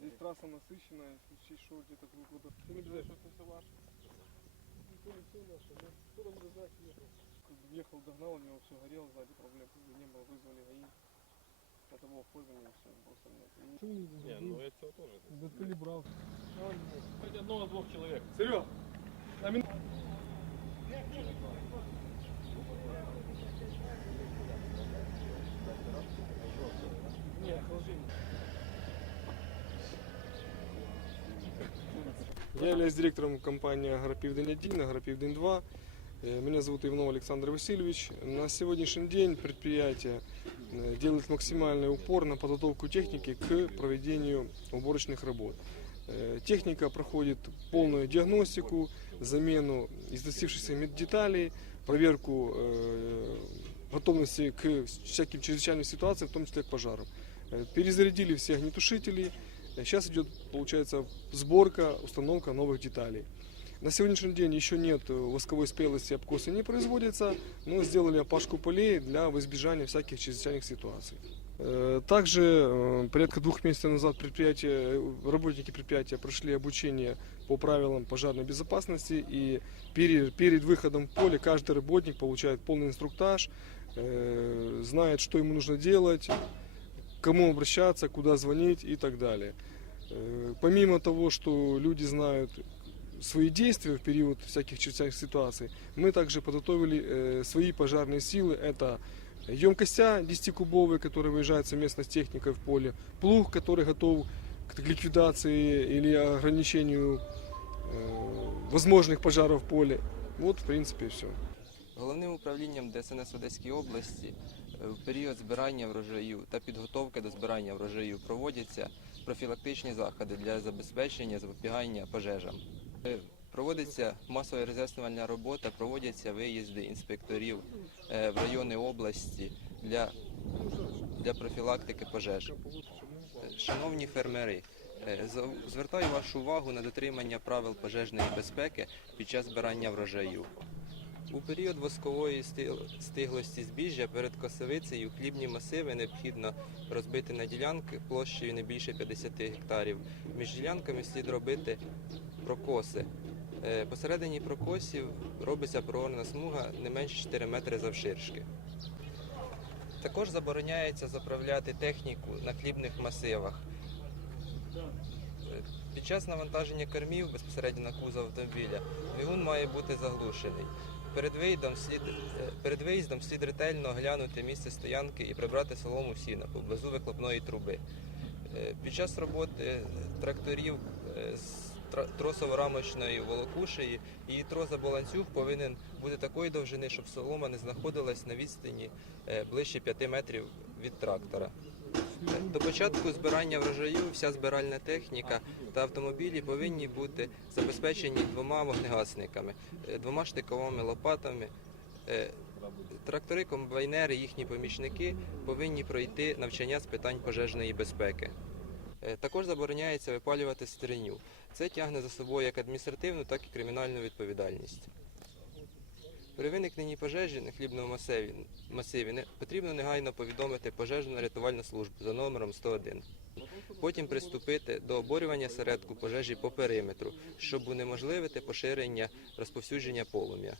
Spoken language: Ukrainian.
Здесь трасса насыщенная, если учесть, что где-то года Ти не знаєш, що це все ваше? как бы въехал, догнал, у него все горело, сзади проблем как бы не было, вызвали ГАИ. Это было в Козине, все, просто нет. И Чому не Ні, ну я цього теж. Да ти не брав. Хоч одного-двох чоловік. Серега, Я являюсь директором компании «Агропивдень-1», «Агропивдень-2». Э, Меня зовут Иванов Александр Васильевич. На сегодняшний день предприятие э, делает максимальный упор на подготовку техники к проведению уборочных работ. Э, Техника проходит полную диагностику, замену износившихся меддеталей, проверку э, готовности к всяким чрезвычайным ситуациям, в том числе к пожарам. Э, Перезарядили все огнетушители. Э, Сейчас идет, получается, сборка, установка новых деталей. На сегодняшний день еще нет э, восковой спелости, обкосы не производится, но сделали опашку полей для избежания всяких чрезвычайных ситуаций. Э, Также э, порядка двух месяцев назад предприятие, э, работники предприятия прошли обучение по правилам пожарной безопасности и перед, перед выходом в поле каждый работник получает полный инструктаж, э, знает, что ему нужно делать, кому обращаться, куда звонить и так далее. Э, Помимо того, что люди знают свои действия в период всяких чрезвычайных ситуаций, мы также подготовили э, свои пожарные силы. Это емкостя 10-кубовые, которые выезжают совместно с техникой в поле, плуг, который готов к ликвидации или ограничению э, возможных пожаров в поле. Вот, в принципе, и все. Головним управлінням ДСНС Одеської області е, в період збирання врожаю та підготовки до збирання врожаю проводяться профілактичні заходи для забезпечення запобігання пожежам. Е, Проводиться масова роз'яснювальна робота, проводяться виїзди інспекторів е, в райони області для, для профілактики пожеж. Е, Шановні фермери, звертаю вашу увагу на дотримання правил пожежної безпеки під час збирання врожаю. У період воскової стиглості збіжжя перед косовицею хлібні масиви необхідно розбити на ділянки площею не більше 50 гектарів. Між ділянками слід робити прокоси. Е, Посередині прокосів робиться проорна смуга не менше 4 метри завширшки. Також забороняється заправляти техніку на хлібних масивах. Під час навантаження кормів безпосередньо на кузов автомобіля двигун має бути заглушений. Перед виїздом слід, е, перед виїздом слід ретельно оглянути місце стоянки і прибрати солому сіна поблизу вихлопної труби. Е, Під час роботи тракторів е, з тросово-рамочної волокушеї її трос або повинен бути такої довжини, щоб солома не знаходилась на відстані ближче 5 метрів від трактора. До початку збирання врожаю вся збиральна техніка та автомобілі повинні бути забезпечені двома вогнегасниками, е, двома штиковими лопатами. Е, Трактори, комбайнери, їхні помічники повинні пройти навчання з питань пожежної безпеки. Е, Також забороняється випалювати стерню. Це тягне за собою як адміністративну, так і кримінальну відповідальність. При виникненні пожежі на хлібному масиві, масиві потрібно негайно повідомити пожежну рятувальну службу за номером 101. Потім приступити до оборювання середку пожежі по периметру, щоб унеможливити поширення розповсюдження полум'я.